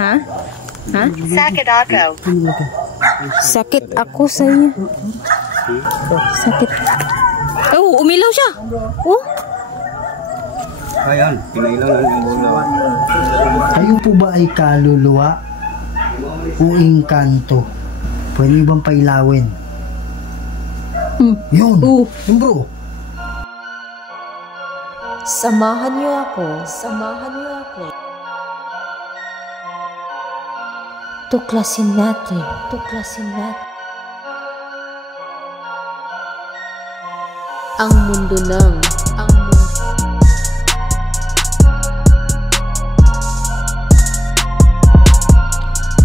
Ha? Ha? Sakit ako. Sakit ako sa iyo. Sakit. Oh, umilaw siya. Oh. Ayan, pinailangan ng bulawan. Kayo po ba ay kaluluwa o engkanto? Pwede bang pailawin? Yun. Yun bro. Samahan niyo ako. Samahan niyo ako. Tuklasin natin. Tuklasin natin. Ang mundo ng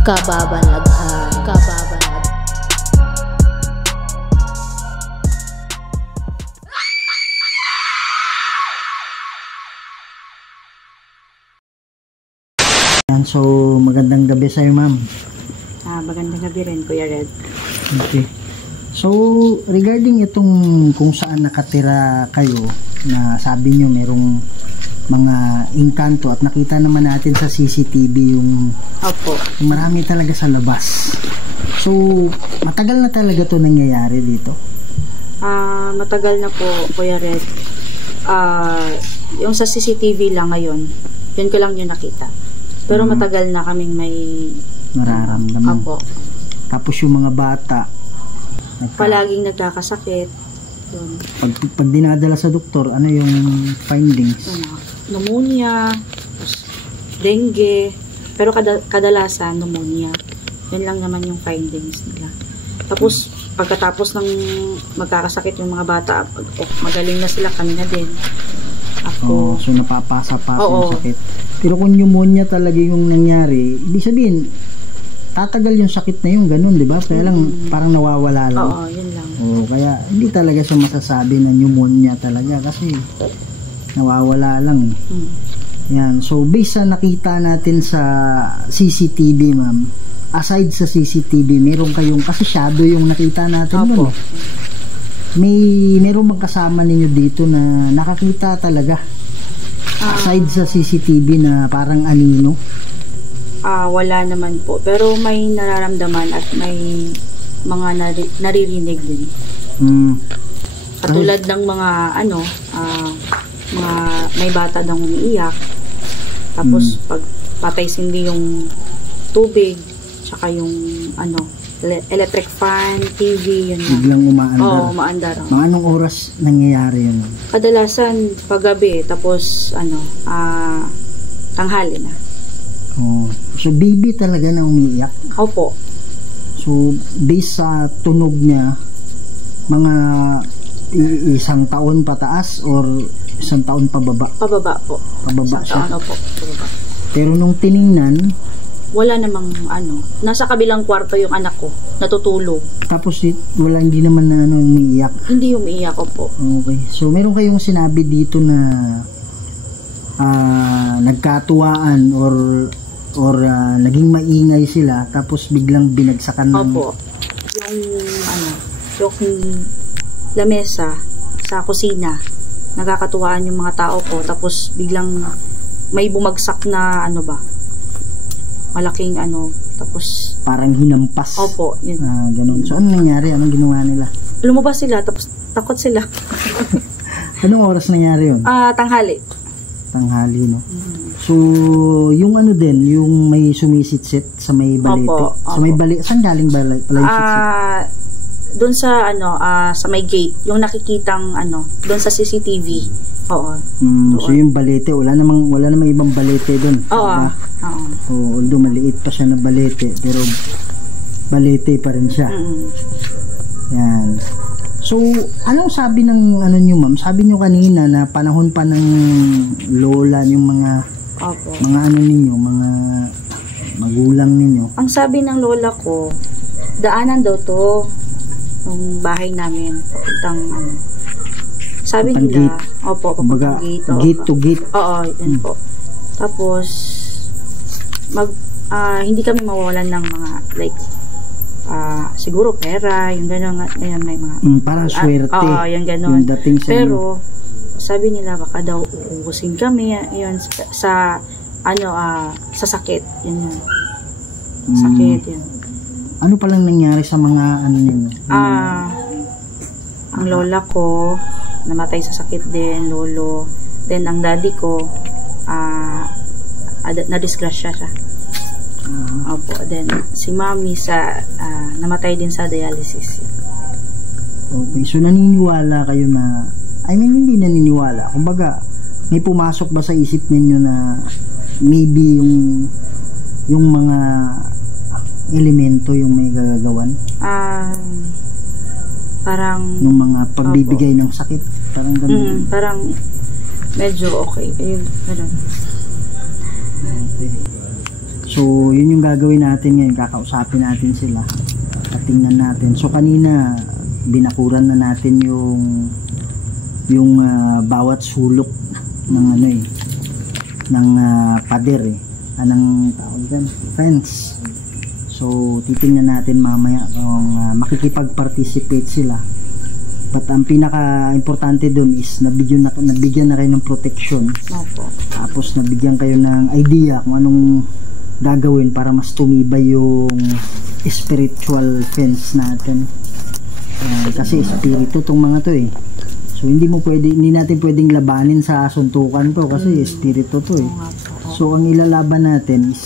kababalaghan. Kababalaghan. So, magandang gabi sa'yo, ma'am. Magandang gabi rin, Kuya Red. Okay. So, regarding itong kung saan nakatira kayo, na sabi nyo merong mga engkanto at nakita naman natin sa CCTV yung Opo. marami talaga sa labas. So, matagal na talaga to nangyayari dito? Matagal na po, Kuya Red. Yung sa CCTV lang ngayon, yun ko lang yung nakita. Pero matagal na kaming may nararamdaman. Opo. Tapos yung mga bata, Palaging nagkakasakit. Yun. pag dinadala sa doktor, ano yung findings? Pneumonia, dengue, pero kadalasan pneumonia. Yan lang naman yung findings nila. Tapos, pagkatapos ng magkakasakit yung mga bata, magaling na sila, kami na din. Ako. So napapasa pa yung sakit. Pero kung pneumonia talaga yung nangyari, ibig sabihin, tatagal yung sakit na yung ganun, di ba? Kaya lang, parang nawawala lang. Oo, yun lang. Kaya hindi talaga siya masasabi na pneumonia talaga kasi nawawala lang. Yan. So, based sa nakita natin sa CCTV, ma'am, aside sa CCTV, meron kayong, kasi shadow yung nakita natin doon. Meron bang kasama ninyo dito na nakakita talaga? Aside sa CCTV na parang anino? Wala naman po. Pero may nararamdaman at may mga naririnig din. Katulad ng mga mga may bata daw umiiyak. Tapos pag patay sindi yung tubig, tsaka yung electric fan, TV, yun na. Biglang umaandar. Oo, umaandar. Mga anong oras nangyayari yun? Kadalasan paggabi, tapos tanghali na. So baby talaga na umiiyak? Opo. So based sa tunog niya, mga isang taon pataas or isang taon pababa? Pababa po. Pababa siya? Opo, pababa. Pero nung tiningnan, wala namang nasa kabilang kwarto yung anak ko, natutulog. Tapos hindi naman na umiiyak? Hindi umiiyak po. Okay. So meron kayong sinabi dito na nagkatuwaan or naging maingay sila tapos biglang binagsakan ng... Opo. Yung lamesa sa kusina, nagkakatuwaan yung mga tao ko, tapos biglang may bumagsak na malaking tapos parang hinampas. Opo, yun. Ganun. So ano nangyari? Anong ginawa nila? Lumabas sila, tapos takot sila. Anong oras nangyari yun? Tanghali. Tanghali, no? So, yung yung may sumisitsit sa may balete. Opo. Sa may balete, saan galing pala yung sitsit? Doon sa sa may gate, yung nakikitang doon sa CCTV. Oo. So yung balete, wala namang ibang balete doon. Oo. Diba? Oo. Although maliit pa siya na balete, pero balete pa rin siya. Yan. So, anong sabi ng niyo, ma'am? Sabi niyo kanina na panahon pa ng lola yung mga ninyo, mga magulang ninyo. Ang sabi ng lola ko, daanan daw to yung bahay namin, papuntang sabi nila, papuntang gate. Gate to gate. Oo, yun po. Tapos hindi kami mawawalan ng mga siguro pera, yung gano'n, ayan, may mga parang swerte. Yung gano'n. Yung dating sa pero sabi nila baka daw uubusin kami yun sa sa sakit. Yun yun. Sakit, yun. Ano palang nangyari sa mga ano ninyo? Ang lola ko, namatay sa sakit din, lolo. Then, ang daddy ko, na-disgrasya siya. Opo. Then, si mami namatay din sa dialysis. Okay, so naniniwala kayo na, hindi naniniwala. Kumbaga, may pumasok ba sa isip ninyo na maybe yung mga elemento yung may gagagawan? Parang yung mga pagbibigay ng sakit, parang ganun. Parang medyo okay. Ayun, ganun. Okay. So, yun yung gagawin natin ngayon. Kakausapin natin sila at tingnan natin. So, kanina binakuran na natin yung bawat sulok ng ng pader anong tawag dyan? Fence. So, titingnan natin mamaya kung makikipag-participate sila. But ang pinaka-importante dun is nabigyan na kayo ng protection. Opo. Tapos nabigyan kayo ng idea kung anong gagawin para mas tumibay yung spiritual fence natin. Kasi espiritu tong mga to eh. So hindi natin pwedeng labanin sa suntukan to kasi espiritu to eh. So ang ilalaban natin is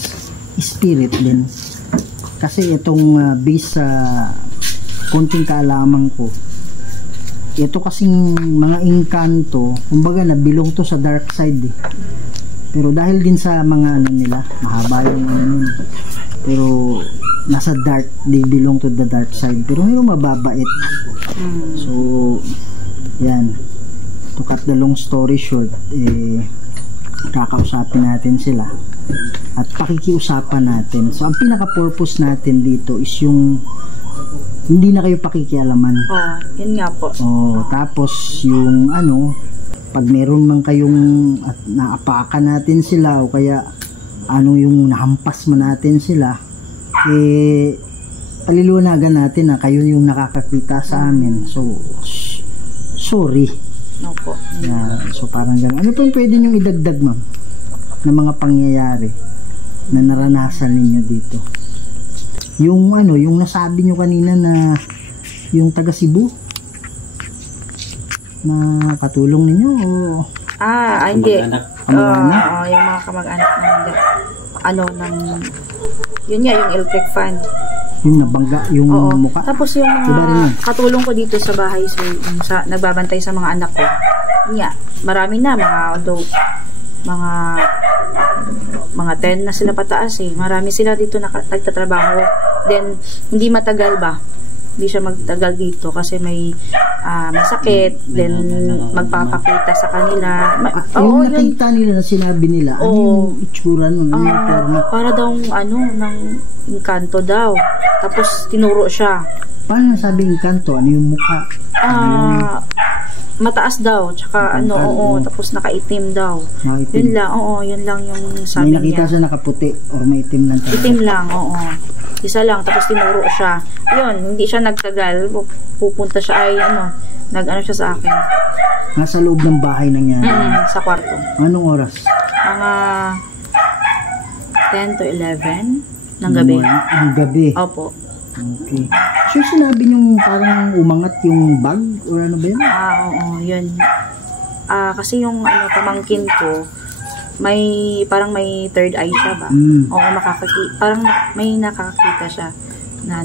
spirit din. Kasi itong based sa konting kaalaman ko, ito kasing mga engkanto, kumbaga nabilong to sa dark side eh. Pero dahil din sa mga nila, mahaba yung pero nasa dark, they belong to the dark side. Pero mayroong mababait. So, yan. To cut the long story short, kakausapin natin sila at pakikiusapan natin. So, ang pinaka-purpose natin dito is yung hindi na kayo pakikialaman. Yun nga po. Tapos yung pag meron man kayong at naapakan natin sila o kaya yung nahampas man natin sila, paliliwanagan natin na kayo yung nakakakita sa amin. So, sorry. Opo. So, parang gano'n. Ano pong pwede nyo idagdag, ma'am, na mga pangyayari na naranasan ninyo dito? Yung yung nasabi nyo kanina na yung taga Cebu na katulong ninyo o hindi. Kamag-anak? Yung mga kamag-anak yun nga, yung electric fan. Yung nabangga, yung mukha. Tapos yung mga katulong ko dito sa bahay, so, nagbabantay sa mga anak ko. Nga, marami na, mga 10 na sila pataas eh. Marami sila dito nagtatrabaho. Then, hindi matagal ba? Hindi siya magtagal dito kasi may sakit. Then, magpapakita sa kanila. Yung nakita nila na sinabi nila, ano yung itsura nun? Para daw, ng engkanto daw. Tapos, tinuro siya. Paano nasabing engkanto? Ano yung mukha? Mataas daw, tsaka tapos nakaitim daw. Yun lang, yun lang yung sabi niya. May nakita siya nakaputi or may itim lang talaga? Itim lang, isa lang, tapos tinuro siya. Yun, hindi siya nagtagal, pupunta siya nag-ano siya sa akin. Nasa loob ng bahay nangyari? Sa kwarto. Anong oras? Mga 10 to 11 ng gabi. Ng gabi? Opo. Okay. So, sinabi niyong parang umangat yung bag or ano ba yun? Yun. Kasi yung pamangkin ko, parang may third eye siya ba? Parang may nakakita siya na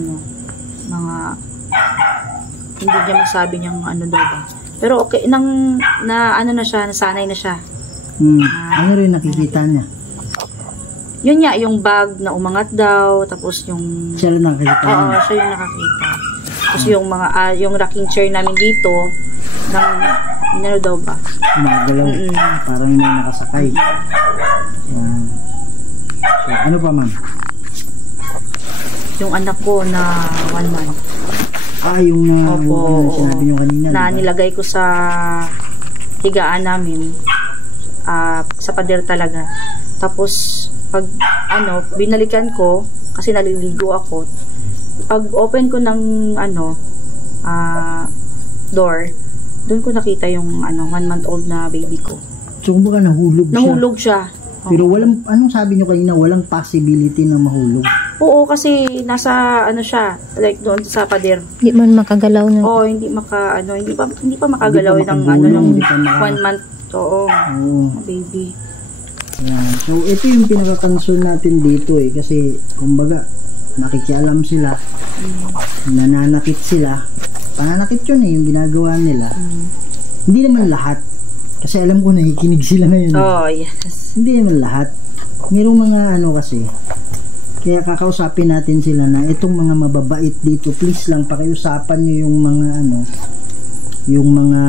mga hindi niya masabi niyang daw ba. Pero okay, na siya, nasanay na siya. Ano rin nakikita niya? Yun nga, yung bag na umangat daw, tapos yung... Siya lang nakakita niya? Siya yung nakakita. Tapos yung yung rocking chair namin dito, daw ba? Umagalaw. Parang may nakasakay. So, ano pa, ma'am? Yung anak ko na 1 month. Yung sinabi nyo kanina. Na nilagay ko sa higaan namin. Sa pader talaga. Tapos, pag binalikan ko, kasi naliligo ako, pag open ko ng door, doon ko nakita yung 1 month old na baby ko. So, kumbaga nahulog siya? Nahulog siya. Pero walang, anong sabi nyo kanina, walang possibility na mahulog. Oo, kasi nasa ano siya, like doon sa pader. Hindi man makagalaw na. Oo, hindi pa makagalaw Hindi pa ng makagulong, hindi pa 1 month. Oo, Oo. baby. Ayan. So, ito yung pinaka-concern natin dito kasi, kumbaga, nakikialam sila, nananakit sila. Pananakit yun yung ginagawa nila. Hindi naman lahat. Kasi alam ko nakikinig sila ngayon. Oh, yes. Hindi naman lahat. Mayroong mga kasi, kaya kakausapin natin sila na itong mga mababait dito, please lang pakiusapan nyo yung mga yung mga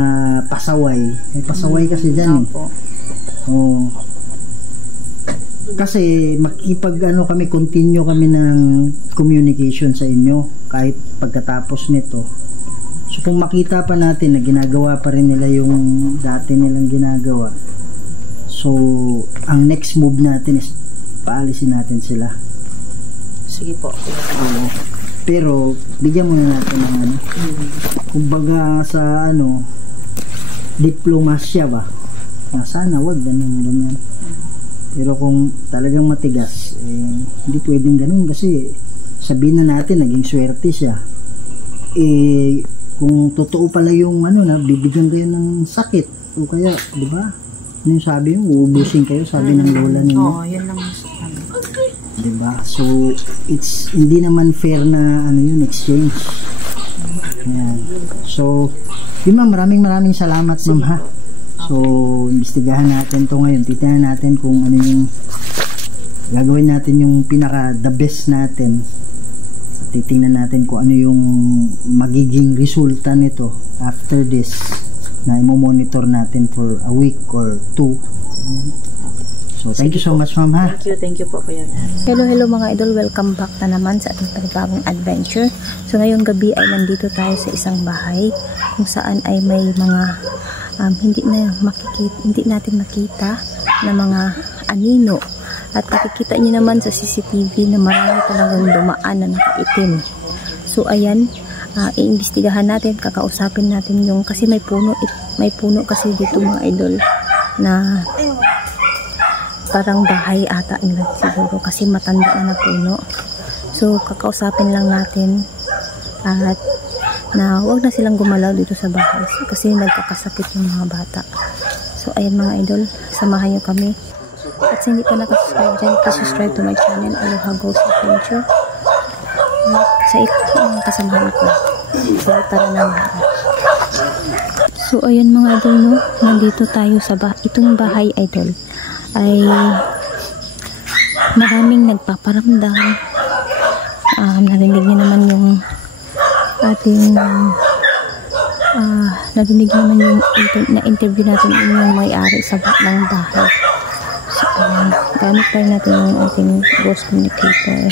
pasaway. May pasaway kasi dyan Oo. Kasi kami, continue kami ng communication sa inyo kahit pagkatapos nito. So kung makita pa natin na ginagawa pa rin nila yung dati nilang ginagawa, so ang next move natin is paalisin natin sila. Sige po. Pero bigyan muna natin ng kumbaga sa diplomasya ba, na sana wag ganyan. Pero kung talagang matigas, hindi pwedeng ganun kasi sabihin na natin naging swerte siya. Kung totoo pala yung na bibigyan kayo ng sakit o kaya, di ba? Ano yung sabi mo, uubusin kayo, sabi ng lola ninyo. Oo, yun lang sabi. Di ba? So, it's hindi naman fair na yun, exchange. Ayan. So, yun ma'am, maraming salamat ma'am ha. So, imbestigahan natin to ngayon. Titingnan natin kung ano yung gagawin natin yung the best natin. Titingnan natin kung ano yung magiging resulta nito after this na i-monitor natin for a week or 2. So, thank you so much ma'am ha. Thank you po kuya. Hello mga idol, welcome back na naman sa ating panibagong adventure. So ngayong gabi ay nandito tayo sa isang bahay kung saan ay may mga hindi natin makita na mga anino. At nakikita niyo naman sa CCTV na marami talagang dumaan na nakaitim. So ayan, iimbestigahan natin, kakausapin natin yung kasi may puno kasi dito mga idol na parang bahay ata nila siguro kasi matanda na puno. So kakausapin lang natin at na huwag na silang gumalaw dito sa bahay kasi nagkakasakit yung mga bata. So ayan mga idol, samahan nyo kami. At sa hindi pa nakasubscribe dyan, subscribe to my channel, Aloha Ghost Adventure. Sa ito ang kasamahan ko. So tara na mga. So ayan mga idol, no, nandito tayo sa itong bahay idol ay maraming nagpaparamdam. Narinig niyo naman yung ating narinig naman yung na-interview natin yung may-ari sa ng bahay. So, gamit tayo natin yung ating ghost communicator.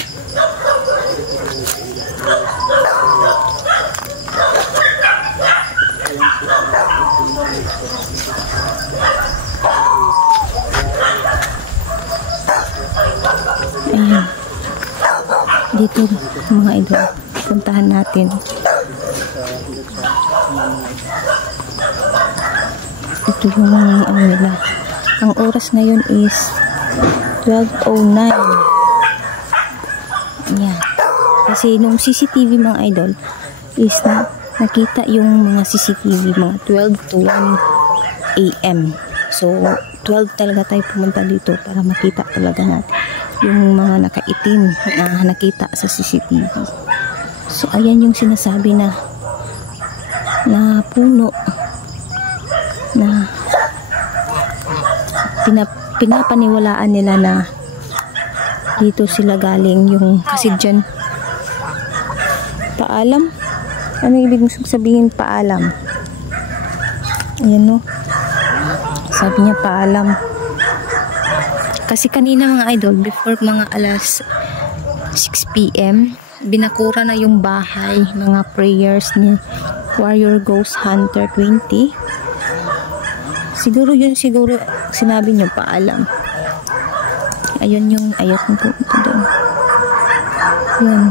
Ayan. Dito mga idol, puntahan natin. Ito yung mga nila. Ang oras ngayon is 12:09. Ayan. Kasi nung CCTV mga idol is nakita yung mga CCTV mga 12 to 1 AM. So 12 talaga tayo pumunta dito para makita talaga natin yung mga nakaitim na nakita sa CCTV. So ayan yung sinasabi na puno na pinapaniwalaan nila na dito sila galing yung kasi dyan paalam. Ano ibig sabihin paalam? Ayan no, sabi niya paalam. Kasi kanina mga idol, before mga alas 6 PM, binakura na yung bahay, mga prayers ni Warrior Ghost Hunter 20. Siguro sinabi niyo paalam. Ayun yung ayok nito doon. Yun.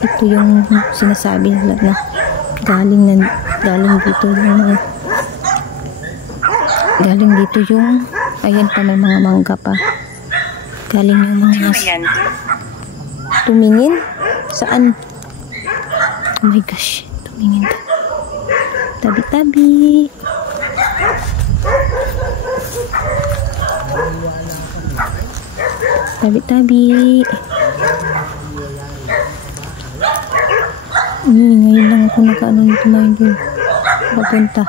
Ito yung sinasabi nila na galing dito yung Galing dito yung, ayan pa, may mga mangga pa. Galing yung mga tumingin. Saan? Oh my gosh, tumingin ka. Tabi-tabi. Tabi-tabi. Ngayon lang ako nakaano nito mga idol. Papunta.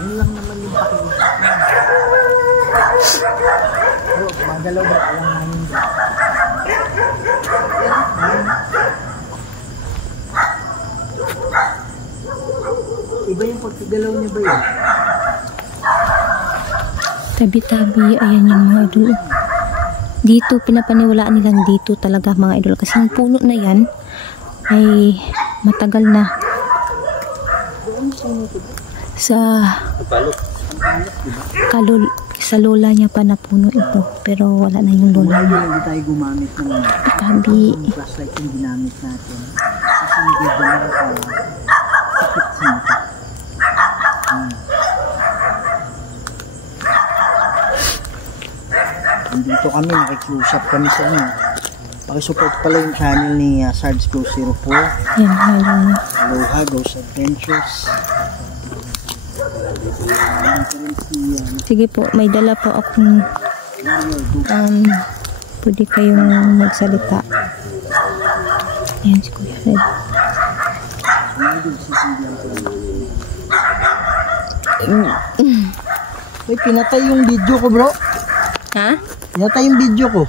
Yun lang naman yung pakiusap na. Pero magalaw ba lang namin. Iba yung pagkagalaw niya ba yun? Tabi-tabi. Ayan yung mga idol. Dito, pinapaniwalaan nilang dito talaga mga idol. Kasi yung puno na yan ay matagal na. Sa kalul, sa lola niya pa na puno ito. Pero wala na yung lola niya. Hindi tayo gumamit ng Tabi. flashlight yung ginamit natin. Kasi hindi ganun sakit sa mata. Dito kami, nakikiusap kami sa inyo. Pakisupport pala yung channel ni Sarge Go 04. Yan, ayun. Aloha, Ghost Adventures. Sige po, may dala po akong pwede kayong magsalita. Ayan si Kuya Red. Uy, pinatay yung video ko, bro. Ha? Pinatay yung video ko.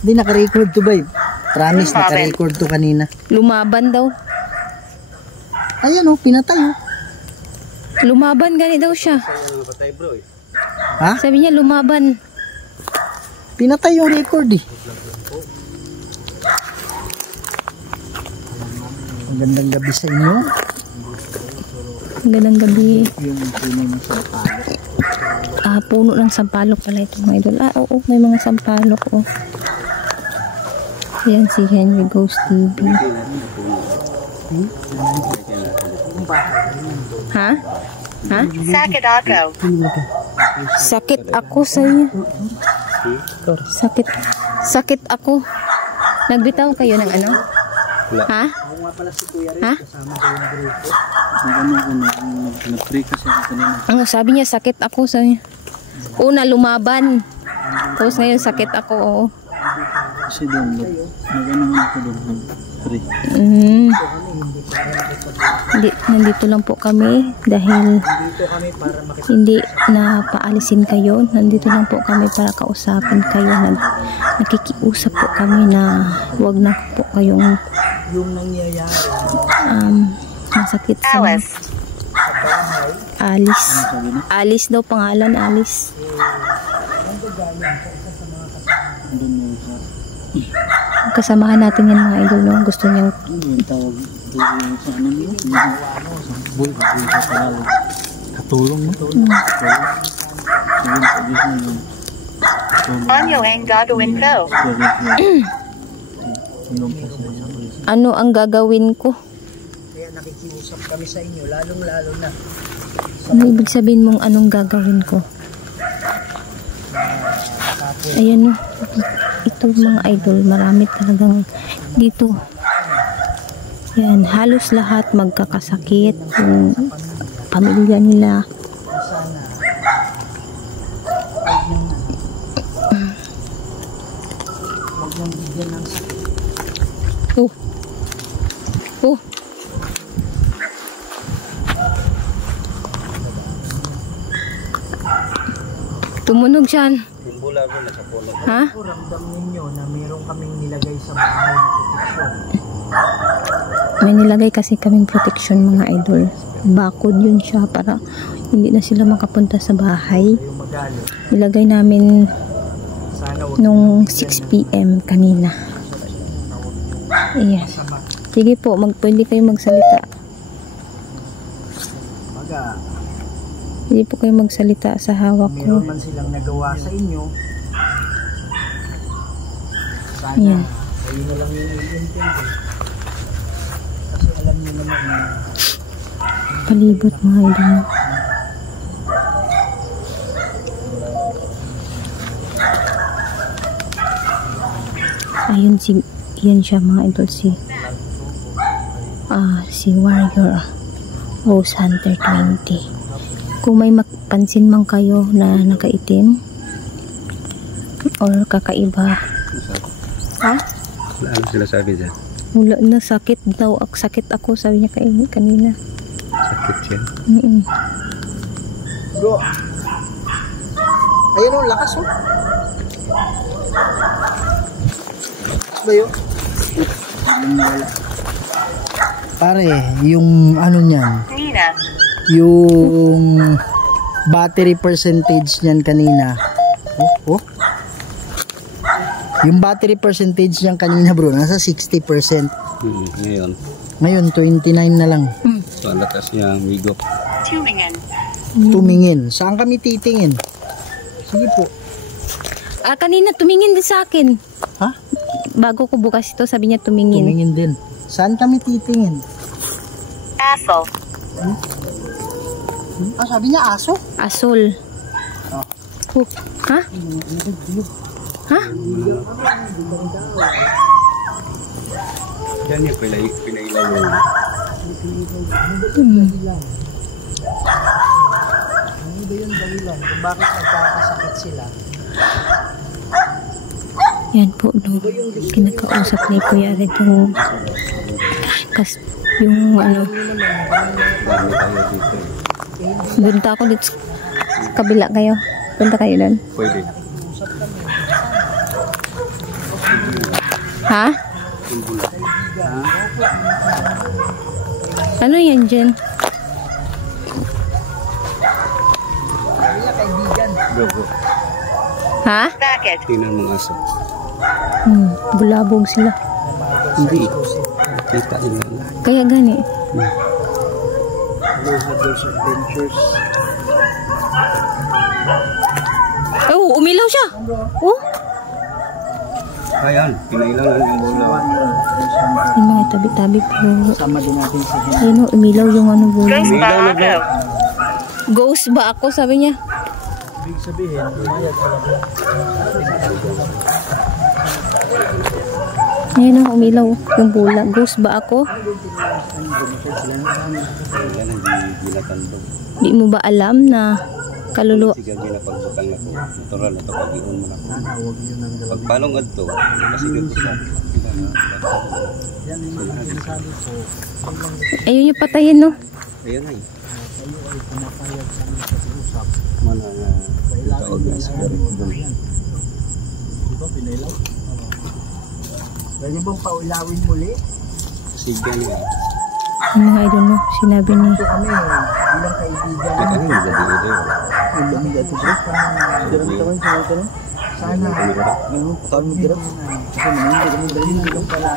Hindi, naka-record to ba eh. Promise, naka-record to kanina. Lumaban daw. Ayan oh, pinatay oh. Lumaban gani daw siya. Ha? Sabi niya lumaban. Pinatay yung record eh. Magandang gabi sa inyo. Magandang gabi. Yung puno ng sampalok. Puno ng sampalok pala ito mga idol. Oo, may mga sampalok oh. Yan si Henry Ghost TV. Ha? Ha? Sakit ako. Sakit ako sa iyo. Sakit ako. Nagbitaw kayo ng ano? Ha? Ha? Ano sabi niya, sakit ako sa iyo. Una lumaban. Tapos ngayon sakit ako, oo. Kasi doon, nag-anong ako doon. Nandito lang po kami dahil hindi na paalisin kayo. Nandito lang po kami para kausapin kayo. Nakikiusap po kami na wag na po kayong Yung nangyayari masakit sa Alice daw pangalan, Alice. Kasamahan natin yan mga idol, no? Gusto niyang tawag doon sa ano yun? Boy, sa panalo. Katulong mo. Ano ang gagawin ko? ano ang gagawin ko? Kaya nakikiusap kami sa inyo, lalong-lalo na. Ano ibig sabihin mong anong gagawin ko? Ayan, no? Ito mga idol, marami talagang dito. Yan, halos lahat magkakasakit. Yung pamilya nila. Oh. Tumunog siyan. Ha? Ramdam ninyo na mayroon kaming nilagay sa bahay na proteksyon. May nilagay kasi kaming protection mga idol. Bakod yun siya para hindi na sila makapunta sa bahay. Nilagay namin nung 6 PM kanina. Ayan. Sige po, pwede kayo magsalita. Hindi po kayo magsalita sa hawak ko. Mayroon man silang nagawa sa inyo. Sana Ayan. kayo na lang yung intindi. Palibot mga idol. Ayun yan siya mga idol, si Warrior Ghost Hunter 20. Kung may mapansin man kayo na nakaitim or kakaiba, Ano sila sabi dyan? wala na, sakit daw, sakit ako sabi niya kanina. Sakit siya. Bro. Ayun o, lakas o. Lakas ba yun? Pare, yung ano niyan, Nina. yung battery percentage niyan kanina. Yung battery percentage niyan kanina bro, nasa 60%. Ngayon 29 na lang. So, ang lakas niya, migop. Tumingen. Tumingin. Saan kami titingin? Sige po. Kanina tumingin din sa akin. Ha? Bago ko bukas ito, sabi niya tumingin. Tumingin din. Saan kami titingin? Asshole. Sabi niya aso? Asol. Ha? Ha? Yan yung pinailaw yun. Ano ba yung dahilan kung bakit nagkakasakit sila? Yan po, no. Kinakausap ni Kuya Red yung ano. Dami tayo dito. Punta ako dito sa kabila kayo. Punta kayo doon. Pwede. Ha? Ano yan dyan? Go. Ha? Bakit? Tingnan mong aso. Bulabog sila. Hindi. Kita nila. Kaya gani. Those adventures. Oh, umilaw siya. Oh. Ayan, pinailaw lang yung bulawan. Yung mga tabi-tabi pero Sama din natin sa ayun, umilaw yung ano bulo. Ghost ba ako? Ghost ba ako? Sabi niya. Ibig sabihin, pumayag talaga. Ayan ang umilaw yung bula. Ghost ba ako? Yan ang ginatandog. Di mo ba alam na kaluluwa? Sige, ginapagbukal na ko. Natural na ito, pag-iun mo na ko. Pagpalong adto, kasi dito sa Ayun yung patayin, no? Ayan ay. Mana nga tawag na sa garit doon. Diba pinailaw? Pwede bang paulawin muli? Sige niya. Yung mga idol, no? Sinabi ni Ito kami, bilang kaibigan. Ito kami gabi ito. Ilang gato bro? Sana. Yung kami girap. Kasi naman, hindi kami dali ng pala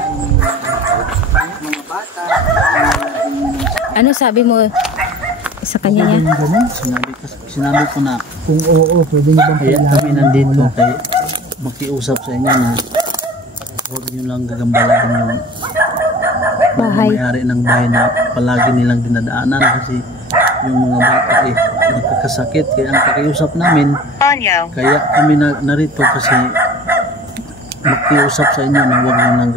mga bata. ano sabi mo sa kanya niya? Ganun, sinabi ko na Kung oo, pwede niyo bang kaya paulawin? kami nandito kay makiusap sa inyo na huwag nyo lang gagambalain yung Bahay. may-ari ng bahay na palagi nilang dinadaanan kasi yung mga bata nagkakasakit, kaya ang pakiusap namin Onyo. kaya kami narito kasi makiusap sa inyo na huwag nyo lang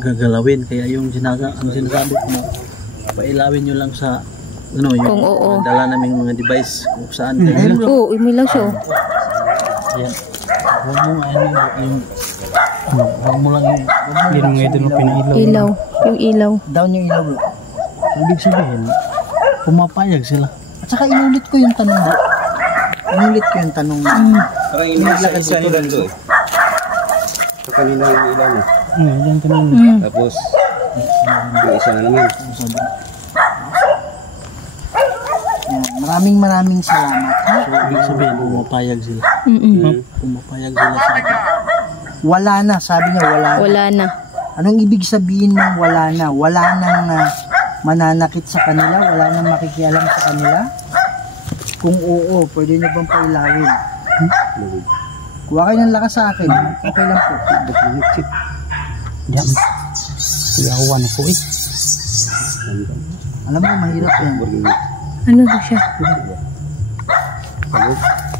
gagalawin, kaya yung ang sinasabi ko na pailawin nyo lang sa ano, yung Kung oo. dala naming mga device kung saan kayo. Oo, umilaw siya. Oh. Yan. Huwag mo huwag mo lang yung ito na pinailaw. Ilaw. Yung ilaw. Down yung ilaw bro. Ibig sabihin, pumapayag sila. At saka inulit ko yung tanong bro. Inulit ko yung tanong. Parang inilakad nila doon. Sa kanina yung ilaw mo. Yan kanina. Tapos, yung isa na naman. Maraming salamat. Ha? So, ibig sabihin, pumapayag sila. Pumapayag sila sa Wala na, sabi niya wala na. Wala na. Anong ibig sabihin ng wala na? Wala nang mananakit sa kanila? Wala nang makikialam sa kanila? Kung oo, pwede niyo bang pailawin? Kuha kayo ng lakas sa akin. Okay lang po. yan. Iyawan ko eh. Alam mo, mahirap yan. Ano ba siya?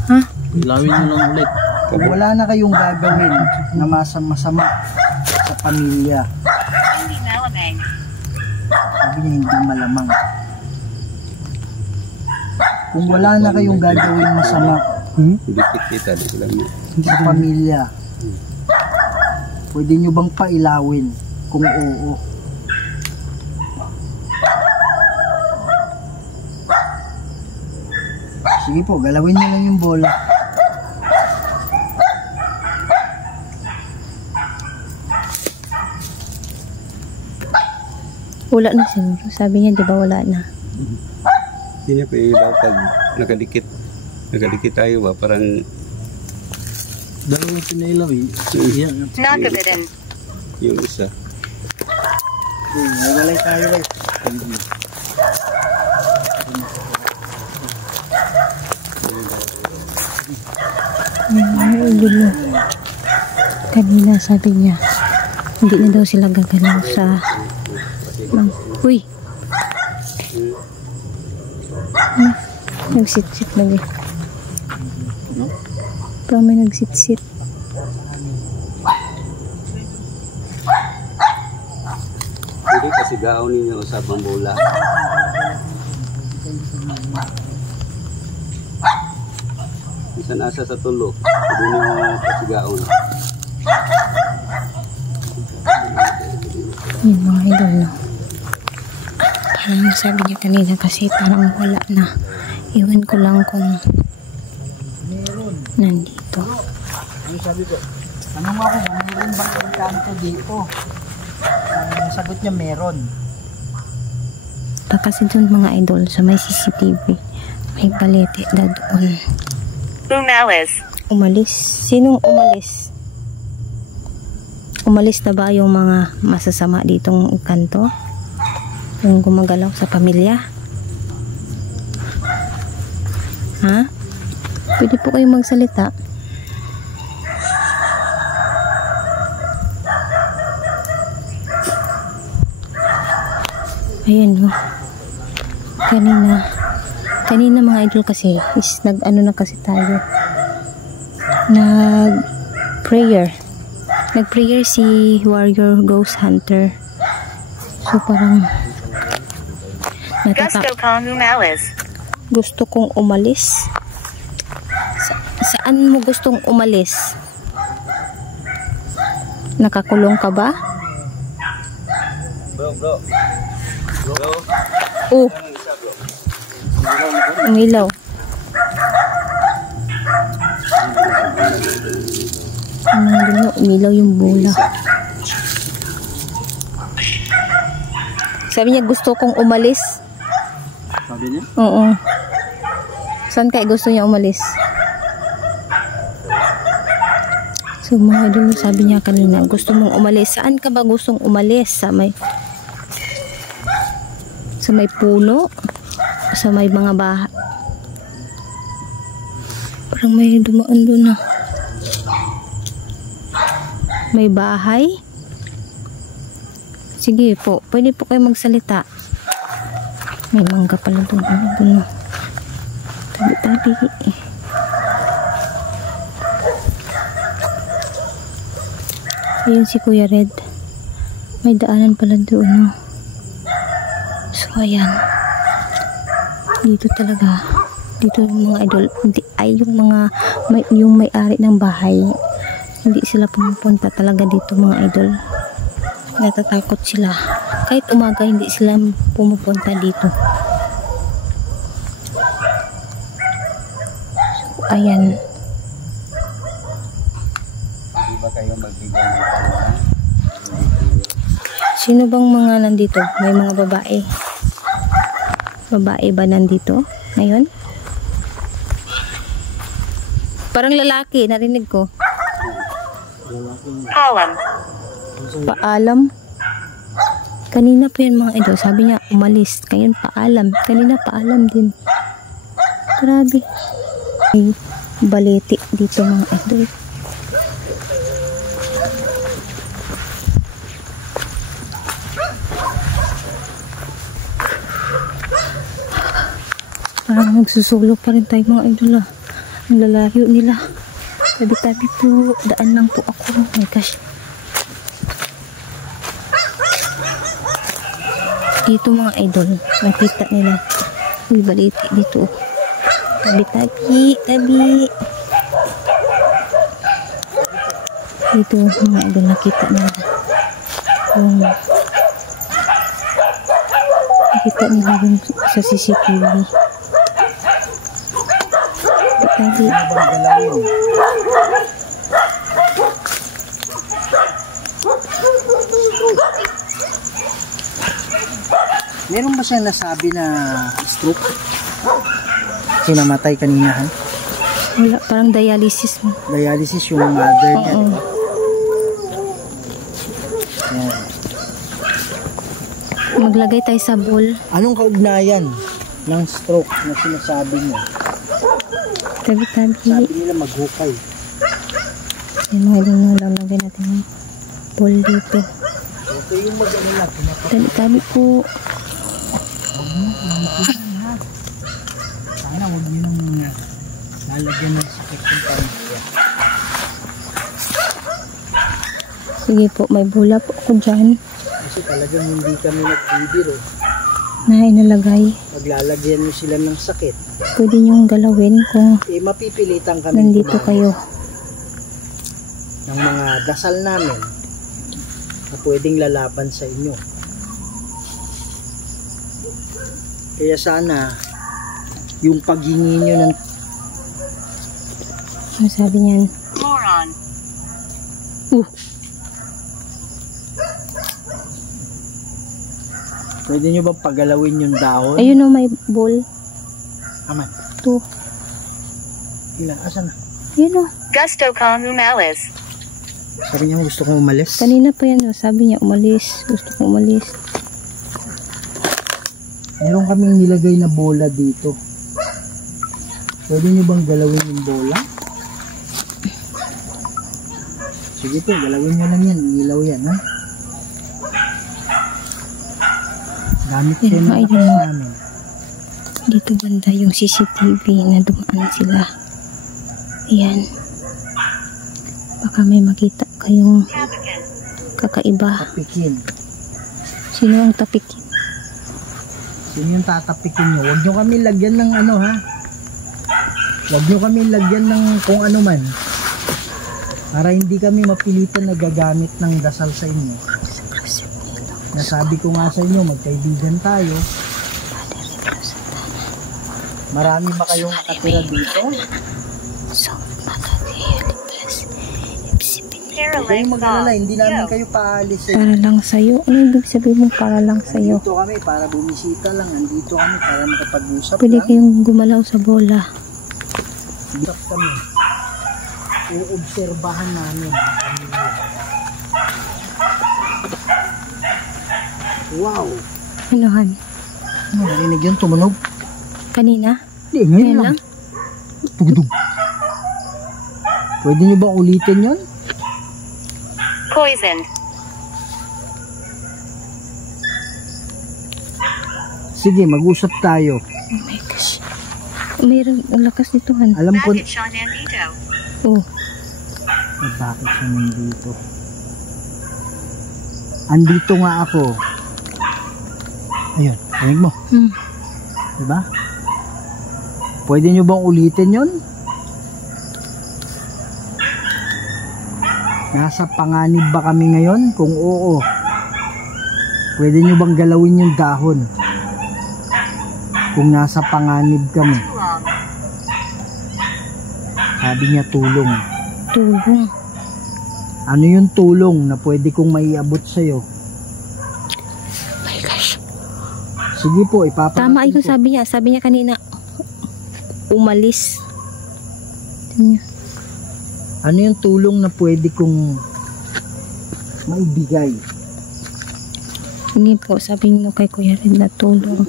Ha? Ilawin nyo lang ulit. Kung wala na kayong gagawin na masama sa pamilya, Hindi malamang. sabi niya hindi malamang. Kung wala na kayong gagawin masama Kita di sila mo. sa pamilya, pwede nyo bang pailawin? Kung oo. Sige po, galawin nyo lang yung bola. Wala na siguro. Sabi niya, di ba wala na? Hindi niya pa ilaw pag nakadikit. Nakadikit tayo ba? Parang Dalawang pinailaw eh. Yan. Not forbidden. yung isa. Walay tayo guys. Ay, gulo. Kanina sabi niya, hindi na daw sila gagalaw sa... Uy! Nagsit-sit lagi. Parang may nagsit-sit. Hindi kasi gaon ninyo usapang bola. Bisan asa sa tulo. Hindi nyo kasi gaon. Yun mga idol, no? Parang sabi niya kanina kasi parang wala na. Iwan ko lang kung nandito. Yung sabi ko, tanong ako, meron bang engkanto dito? Ang sagot niya meron. Kasi dun mga idol sa may CCTV, may balete na doon. Umalis. Umalis? Sinong umalis? Umalis na ba yung mga masasama ditong kanto? Yung gumagalaw sa pamilya? Ha? Pwede po kayong magsalita. Ayan o. Kanina mga idol kasi is nag-ano na kasi tayo. Nag-prayer si Warrior Ghost Hunter. So parang Gusto kong umalis. gusto kong umalis. Saan mo gustong umalis? Nakakulong ka ba? Bro. Oh. Ang ilaw. Umilaw yung bola. Sabi niya gusto kong umalis. Sabi niya? Oo. Saan kaya gusto niya umalis? So mga idol, sabi niya kanina, gusto mong umalis. Saan ka ba gustong umalis? Sa may puno? Sa may mga bahay? Parang may dumaan doon na. May bahay? Sige po, pwede po kayo magsalita. May mangga pala doon. Ano doon na? Tabi-tabi. Ayun si Kuya Red. May daanan pala doon, no? So, ayan. Dito talaga. Dito yung mga idol. Hindi, ay yung mga, yung may-ari ng bahay. Hindi sila pumupunta talaga dito mga idol. Natatakot sila. Kahit umaga, hindi sila pumupunta dito. So, ayan. Di ba kayo magbigay ng Sino bang mga nandito? May mga babae. Babae ba nandito ngayon? Parang lalaki, narinig ko. Column. Paalam. Kanina pa yun mga idol. Sabi niya, umalis. Ngayon paalam. Kanina paalam din. Grabe. May balete dito mga idol. Parang nagsusulo pa rin tayo mga idol ah. Ang lalayo nila. Tabi-tabi po. Daan lang po ako. Oh my gosh. Dito mga idol. Nakita nila. Uy, baliti dito. Tabi-tabi. Tabi. Dito mga idol. Nakita nila. Nakita nila rin sa CCTV. Tabi. Meron ba siyang nasabi na stroke? Kinamatay kanina, ha? Wala, parang dialysis mo. Dialysis yung mother niya. Oo. Yan. Maglagay tayo sa bowl. Anong kaugnayan ng stroke na sinasabi mo? Tabi-tabi. Sabi nila maghukay. Yan mga idol na lalagay natin yung bowl dito. Okay yung mag-ano na. Tabi-tabi po. Sana huwag nyo nang lalagyan ng sakit ng pamilya. Sige po, may bola po ako dyan Kasi talagang hindi kami nagbibiro. na inalagay. Maglalagyan nyo sila ng sakit. Pwede nyong galawin kung Mapipilitan kami nandito kayo. ng mga dasal namin na pwedeng lalaban sa inyo. Kaya sana yung paghingi nyo ng Ano sabi niyan? Moron. pwede nyo bang pagalawin yung dahon? Ayun o, may bowl. Aman. Ito. Ilan? Asan na? Ayun o. Gusto kong umalis. Sabi niya gusto kong umalis. Kanina pa yan o. Sabi niya umalis. Gusto kong umalis. Meron kaming nilagay na bola dito. Pwede nyo bang galawin yung bola? Sige po, galawin nyo lang yan. Ilaw yan, ha? Gamit Yan, din mga ang idol. namin. Dito banda yung CCTV na dumaan sila. Ayan. Baka may makita kayong kakaiba. Tapikin. Sino ang tapikin? Sino yung tatapikin nyo? Huwag nyo kami lagyan ng ano, ha? Huwag nyo kami lagyan ng kung ano man. Para hindi kami mapilitan na gagamit ng dasal sa inyo. Nasabi ko nga sa inyo, magkaibigan tayo. Marami ba kayong nakatira dito? Huwag kayong mag-alala, hindi namin kayo paalisin. Para lang sa'yo. Ano ibig sabihin mo para lang sa'yo? Andito kami para bumisita lang. Andito kami para makapag-usap Pwede lang. kayong gumalaw sa bola. Usap kami. Uobserbahan namin ang pamilya. Wow! Anuhan? Ano, narinig yun? Tumunog? Kanina? Hindi, ngayon Ngayon lang. lang? Tugtog. Pwede nyo ba ulitin yun? Poisoned. Sige, mag-usap tayo. Oh my gosh. Mayroon ang lakas nito, Han. Alam ko... Bakit siya nandito? Oh. bakit siya nandito? Andito nga ako. Ayun, rinig mo. Diba? Pwede nyo bang ulitin yun? Nasa panganib ba kami ngayon? Kung oo, pwede nyo bang galawin yung dahon? Kung nasa panganib kami. Too long. Sabi niya tulong. Tulong. Ano yung tulong na pwede kong maiabot sa'yo? My gosh. Sige po, ipaparating Tama yung ko. sabi niya. Sabi niya kanina, umalis. Tingnan niya. Ano yung tulong na pwede kong maibigay? Hindi po, sabi niyo kay Kuya Red na tulong.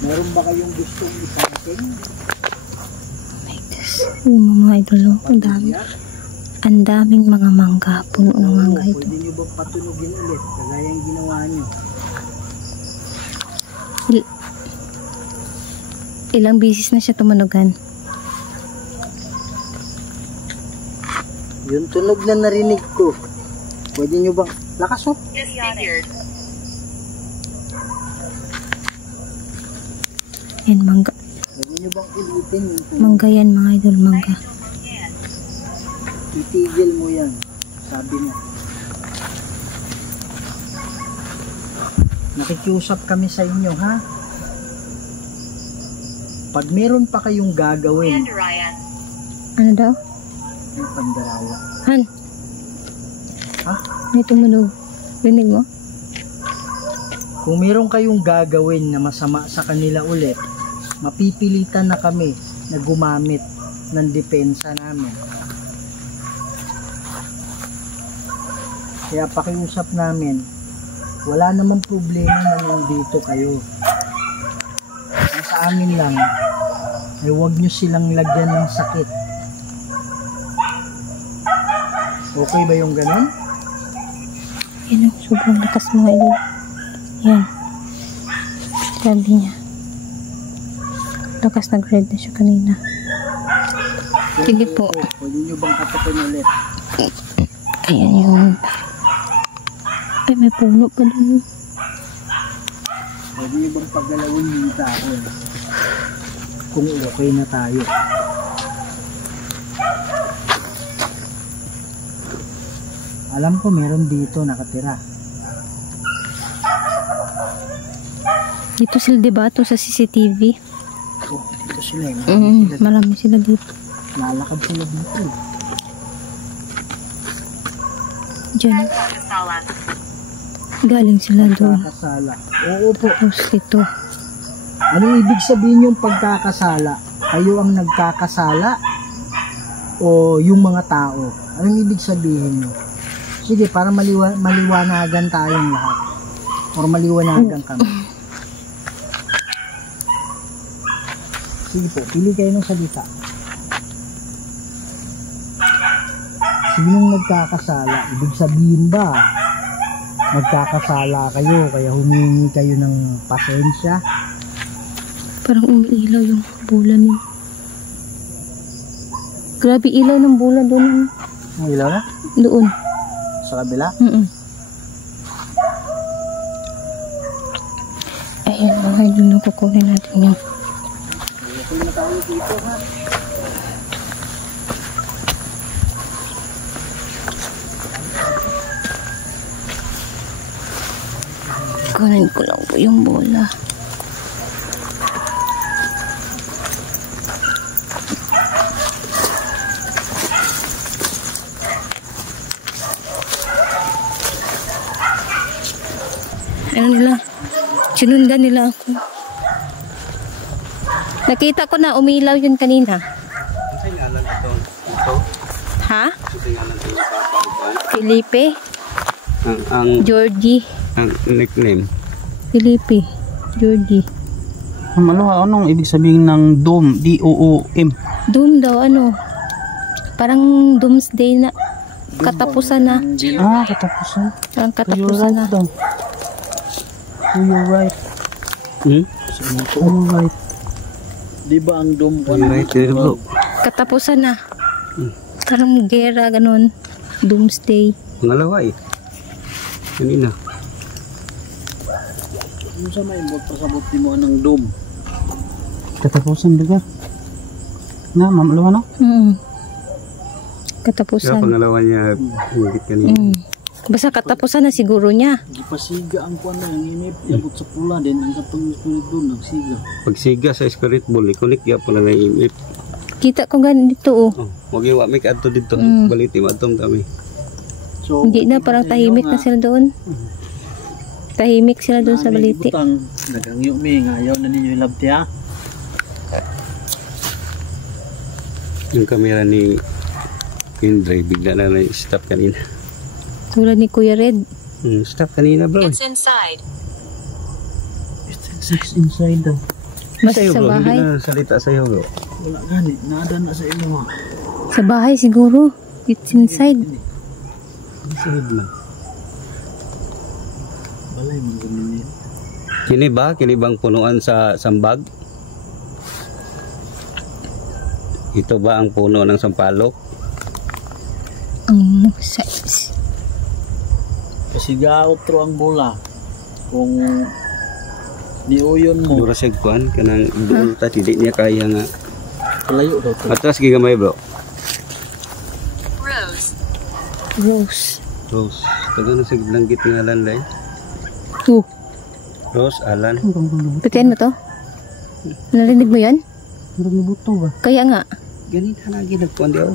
Meron ba kayong gustong iparating? My gosh. Yung mga idol, ang dami. Ang daming mga mangga, puno ng mangga ito. Pwede nyo bang patunugin ulit? Kagaya yung ginawa nyo. Ilang bisis na siya tumunugan. Yung tunog na narinig ko. Pwede nyo bang... Lakas oh. Disfigured. Yan, mangga. Pwede nyo bang ulitin yung tunog? Mangga yan, mga idol, mangga. Itigil mo yan. Sabi mo. Nakikiusap kami sa inyo, ha? Pag meron pa kayong gagawin, Pandarayan. Ano daw? yung Pandarawa. Han, Ha? may tumunog. Rinig mo? Kung meron kayong gagawin na masama sa kanila ulit, mapipilitan na kami na gumamit ng depensa namin. Kaya pakiusap namin, wala namang problema na nandito kayo. Ang sa amin lang, ay huwag nyo silang lagyan ng sakit. Okay ba yung ganun? Yan ang sobrang lakas, mga idol. Yan. Sabi niya. Lakas nag-red na siya kanina. Sige po. Pwede nyo bang katakin ulit? Ayan yung... Ay, may puno pa dun. Pwede nyo bang paggalawin yung tao? Kung okay na tayo. Alam ko meron dito nakatira. Dito sila, diba? Ito sa CCTV. Oh, dito sila eh. Marami sila dito. Lalakad sila dito eh. Diyan. Kasala. Galing sila doon. Pagkakasala. Oo po. Tapos ito. Anong ibig sabihin yung pagkakasala? Kayo ang nagkakasala? O yung mga tao? Anong ibig sabihin nyo? Sige, para maliwanagan tayong lahat. Or maliwanagan kami. Sige po, pili kayo ng salita. Sinong nagkakasala? Ibig sabihin ba nagkakasala kayo kaya humingi kayo ng pasensya? Parang umiilaw yung bulan niya. Grabe ilaw ng bulan doon. Ang ilaw na? Doon. Sa kabila? Ayan, mga idol na kukunin natin yung Okay na tayo dito ha. kunin ko lang po yung bola. Ano nila? Sinundan nila ako. Nakita ko na umilaw yun kanina. Ang singalan na ito. Ha? Ang singalan ito ng papa. Felipe? Ang Georgie? nickname. Felipe. Georgie. Anong ibig sabihin ng DOOM? D-O-O-M? Doom daw, ano? Parang doomsday na. Katapusan na. Katapusan. Parang katapusan na. You're right. You're right. Di ba ang DOOM? Katapusan na. Parang gera, ganun. Doomsday. Pangalawa eh. Kanina. Ano sa may bot pasabot mo ng DOOM? Katapusan ba? Na, mamalawa no? Katapusan. Kaya pangalawa niya hingit kanina. Basta katapusan na siguro niya. Gipasiga ang kuwan na, yung inip, yabot sa pula din, ang katong spirit doon, nagsiga. Pagsiga sa spirit ball, ikunik ya pala na imip. Kita ko ganito, oh. Huwag yung wamik ato dito. Baliti matong kami. So, Hindi na, parang tahimik na sila doon. Tahimik sila doon sa baliti. Nagangyo mi, ayaw na ninyo yung labti ha. Yung kamera ni Indre, bigla na stop kanina. Tulad ni Kuya Red. Stop kanina bro. It's inside. It's inside daw. Mas Sa'yo, sa bro. bahay. Hindi na salita sa'yo bro. Wala gani, nada na sa inyo ha. Sa bahay siguro. It's inside. Sahid man. Balay mo ganun yun. Kini ba? Kini bang punuan sa sambag? Ito ba ang puno ng sampalok? Ang size. Kasi gaotro ang bola. Kung niuyon mo, Dura sa kuan kanang duol ta tidak niya kaya nga. kalayo daw to. Atras gigamay bro. Rose. Rose. Rose. Taga na sa langgit nga alan lay. Oh, Rose alan. pitian mo to? Narinig mo yan? Buto ba? Kaya nga. Ganito na ginagkuan di ako.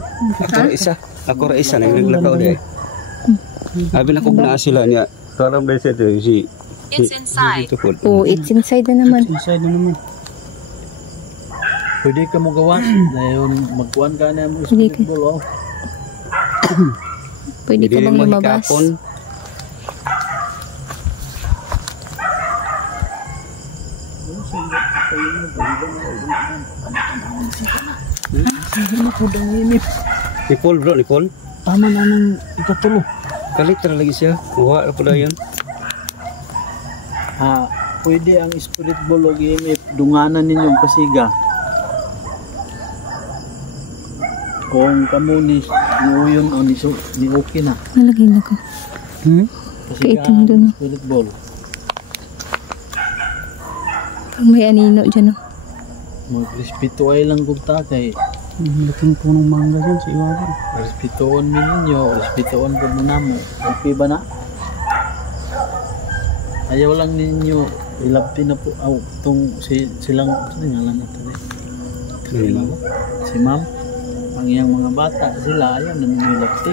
Ako ra isa naglakaw di. Abi na kog naa sila niya. Karam ba sa to si It's inside. ito po. Oh, it's inside na naman. Inside na naman. Pwede ka mo gawas. Dahil magkuhan ka na mo Sige ka. basketball. Oh. Pwede ka bang lumabas? Hindi mo po daw inip. Nicole bro, Nicole. Tama na ng ikatulo. Kalitra lagi siya. Muha pa daw yun. Pwede ang spirit ball o EMF dunganan ninyong pasiga. Kung kamo ni uyon o ni okay na. Nalagay na ko. Pasiga Kaitim dun. ang spirit ball. Pag may anino dyan, oh. Mag-respeto ay lang gugta kay Laking punong mangga dyan sa iwagan. respetoon mi ninyo, respetoon po mo namo. Okay ba na? Ayaw lang ninyo ilabti na po itong silang ano nga lang ito si ma'am ang iyang mga bata sila ayaw na ninyo ilabti.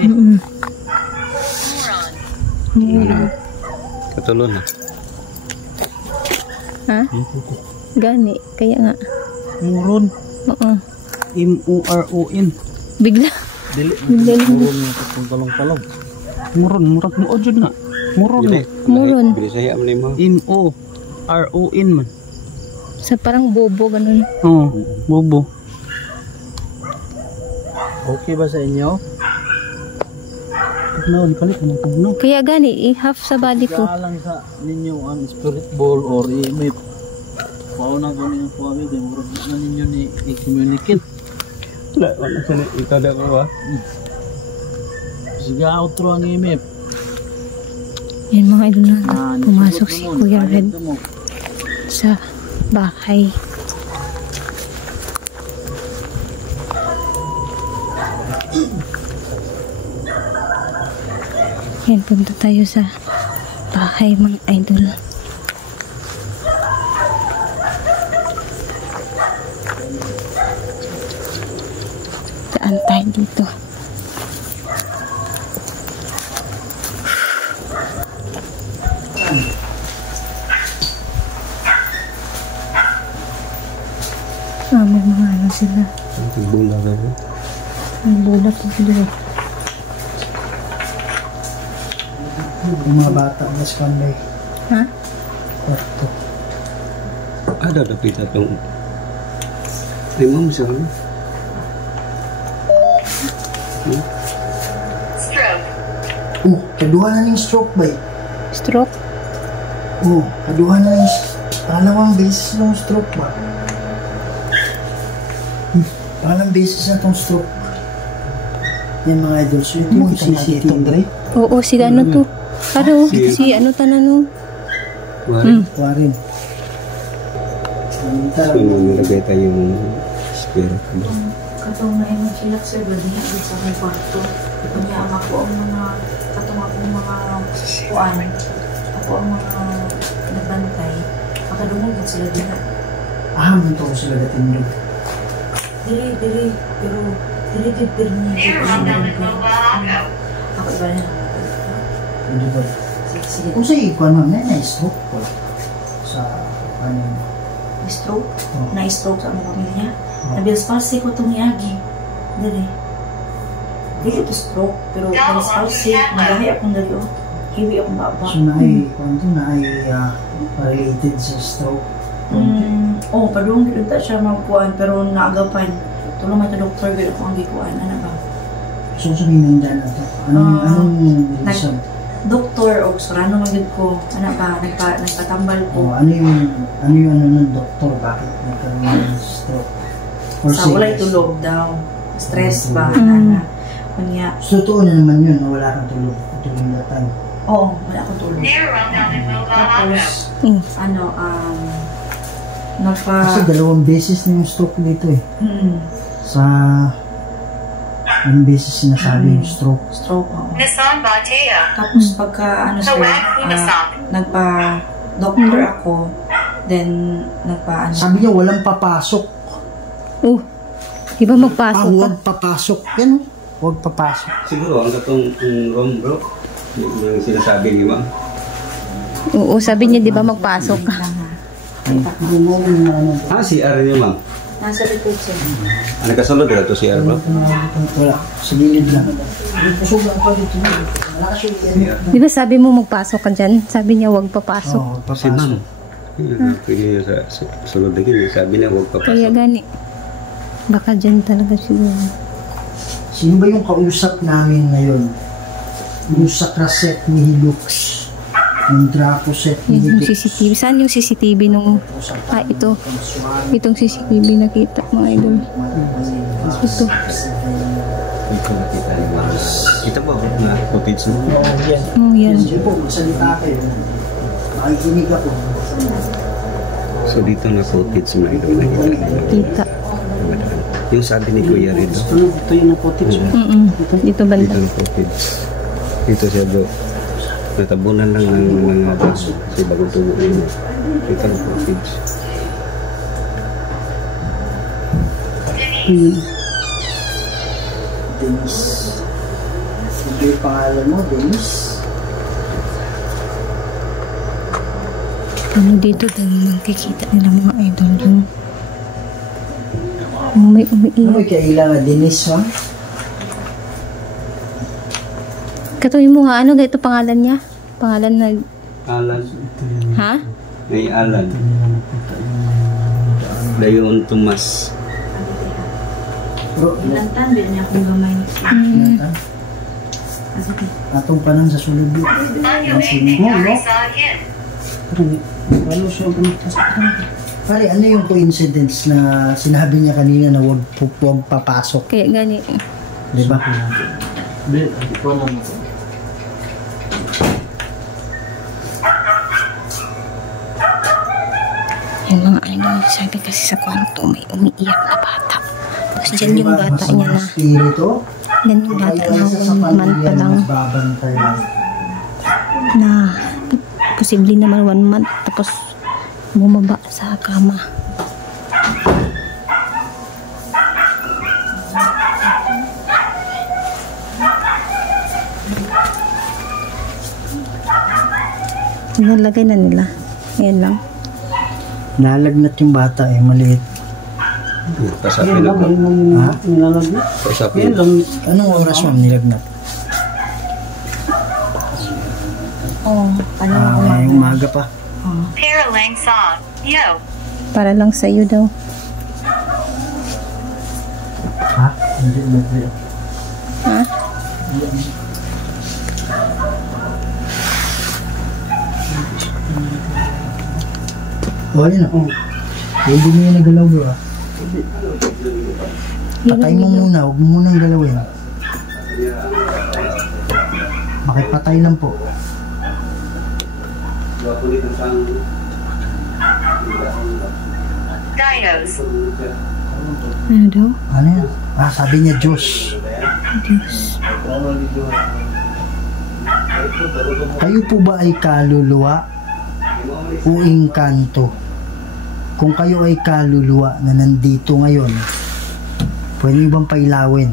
Moron. Katulon na. Ha? Gani. Kaya nga. Muron. Oo. M-U-R-O-N. Bigla. Dili Dili. muron na itong talong-talong. Muron. Murag mo dyan na. Muron. Bili. Muron. Bili saya man mo. M-O-R-O-N man. Sa parang bobo, ganun. Oo. Bobo. Okay ba sa inyo? Pagnaw. Nikalit mo pagnaw. Kaya gani, i-half sa body ko. Galang sa ninyo ang spirit ball or EMF. Pauna ko ninyo po kami kaya murag na ninyo ni i-communicate. Wala sa ito daw ba? Sige outro ang EMF. Yan mga idol na. Pumasok si Kuya Red mo. sa bahay. Yan, punta tayo sa bahay mga idol. Saan tayo dito? May mga ano sila. Bula ka ba? May bulat na sila. Yung mga bata na skanday. Ha? Kwarto. Ada dapat itong. Ay ma'am siya. Stroke. Kaduha na yung stroke ba eh? Stroke? Kaduha na yung pangalawang beses ng stroke ba? Pangalawang beses na itong stroke. Yan mga idol. So ito yung CCTV. Oo, si ano to? Ano? Si ano tanano? Warin. So nilagay tayong spirit. Katong na imong silak sir ba niya sa may kwarto. Kunya ang ako ang mga katong akong mga kuan. Ako ang mga nagbantay. Makadungog sila din. Ito ko sila dating yun. Dili pero dili gid niya. Ako iba na. Hindi ba? Sige. Kung sa ikuan man, may na-stroke po. Sa ano. Stroke. Oh. Na-stroke sa among pamilya. Nabilas palsi ko itong iagi. Dili. Dili ito stroke. Pero nabilas palsi. Nagahi akong dali o. Hiwi akong baba. So naay, kwanto naay related sa stroke. Padung kita siya magkuhan pero naagapan. Tulong may doktor gid ako ang gikuan ana ba. Susumin ng dyan ito. Anong reason? Doktor o sarano magid ko ano ba nagpatambal ko Ano yung ng doktor? Bakit nagkaroon ng stroke? Or sa walay sickness? tulog daw stress ba Mm. kunya Totoo na naman yun na wala kang tulog during that time. oo wala ako tulog Near Round Mobile tapos Mm. ano nagpa Kasi 2 beses na yung stroke dito eh. Sa 1 beses sinasabi yung stroke. stroke oo. Nissan Batea. Tapos pagka ano sir, nagpa-doctor ako, then nagpa-ano. Sabi niya walang papasok. Di ba magpasok ka? Huwag papasok. Yan, huwag papasok. Siguro, ang katong room bro, yung sinasabi ni ma'am. Oo, sabi niya di ba magpasok ka? CR niyo ma'am. Nasa likod siya. Ano kasunod na ito CR bro? Wala. Sa gilid lang. Pasugan pa dito. Di ba sabi mo magpasok ka dyan? Sabi niya huwag papasok. Oo, huwag Si papasok. ma'am. Pwede niya sa sunod na gini. Sabi niya huwag Kaya papasok. gani. Baka dyan talaga siguro. Sino ba yung kausap namin ngayon? Yung sa cassette ni Hilux. Yung Draco set ni Yan yung Hilux. CCTV. Saan yung CCTV nung... ito. Itong CCTV nakita mga idol. Ito. Ito nakita ni ma'am. Kita ba na footage mo? Oo, yan. Yan. Sige po, magsalita kayo. Makikinig ako. So dito na footage mo ito nakita. Kita. Yung sabi ni Kuya Rido. Ito yung footage. Dito Dito banda. na footage. Dito siya bro. Natabunan lang ng mga si bagong tubo. Dito na footage. Dennis. Ito yung pangalan mo, Dennis. Ano dito daw magkikita nila mga idol yung... may Ano umiiyak. may kailangan, Dennis, ha? Katuloy mo ha, ano ganito pangalan niya? Pangalan na... Alan. Ha? May Alan. Dayon Tomas. Bro, Ilantan, din niya akong gamay. atong panan sa sulod yun. Ano siya Pare, ano yung coincidence na sinabi niya kanina na huwag papasok? Kaya gani. Di ba? Hindi ko alam. Yung mga idol, sabi kasi sa kwarto may umiiyak na bata. Tapos dyan yung bata niya na... Espiritu? Yan yung bata na Isa sa 1 month pamilya pa na lang. nagbabantay lang. Na posible naman 1 month. Tapos bumaba sa kama. Nalagay na nila. Ayan lang. Nalagnat yung bata eh, maliit. Pasapin na bro. Ha? Nilalagay. Pasapin. Anong oras ma'am nilagnat? Ano Yung umaga pa. Paralang song. Yo. Para lang sa iyo daw. Ha? Hindi. Ha? O, yun ako. Hindi mo yung nagalaw bro ah. Patay mo muna, huwag mo munang galawin. Bakit patay lang po? Dinos. Ano daw? Ano yan? Sabi niya Diyos. Diyos. Kayo po ba ay kaluluwa o engkanto? Kung kayo ay kaluluwa na nandito ngayon, pwede niyo bang pailawin?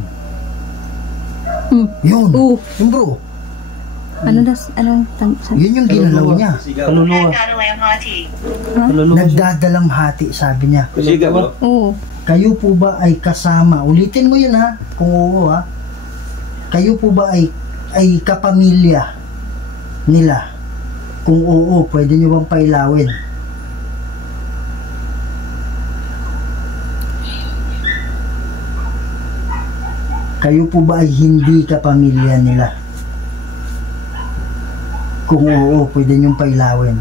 Yun! Oo. Yun bro, Ano daw? Anong yun yung ginalaw niya. Kaluluwa. Nagdadalamhati. Kaluluwa siya. Nagdadalamhati, sabi niya. Siga bro. Oo. Kayo po ba ay kasama? Ulitin mo yun ha, kung oo ha. Kayo po ba ay kapamilya nila? Kung oo, pwede nyo bang pailawin? Kayo po ba ay hindi kapamilya nila? Kung oo, pwede niyong pailawin.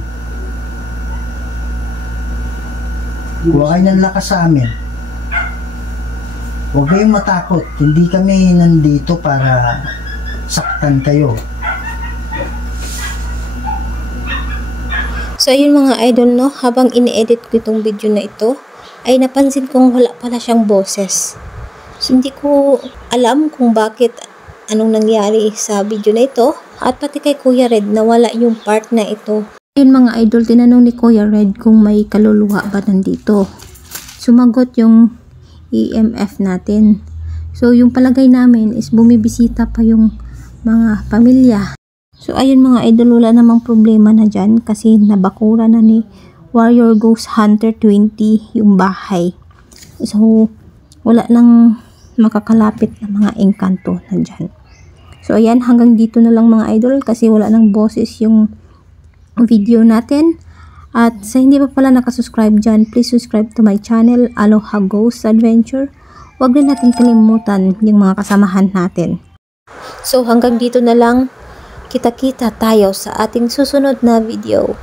Huwag kayo ng lakas sa amin. Huwag kayong matakot. Hindi kami nandito para saktan kayo. So ayun mga idol, no, habang ini-edit ko itong video na ito, ay napansin kong wala pala siyang boses. So hindi ko alam kung bakit, anong nangyari sa video na ito, at pati kay Kuya Red na wala yung part na ito. Ayun mga idol, tinanong ni Kuya Red kung may kaluluwa ba nandito. Sumagot yung EMF natin. So yung palagay namin is bumibisita pa yung mga pamilya. So ayun mga idol, wala namang problema na dyan kasi nabakura na ni Warrior Ghost Hunter 20 yung bahay. So wala nang makakalapit na mga engkanto na dyan. So ayan, hanggang dito na lang mga idol kasi wala nang boses yung video natin. At sa hindi pa pala nakasubscribe dyan, please subscribe to my channel, Aloha Ghost Adventure. Huwag rin natin kalimutan yung mga kasamahan natin. So hanggang dito na lang, kita-kita tayo sa ating susunod na video.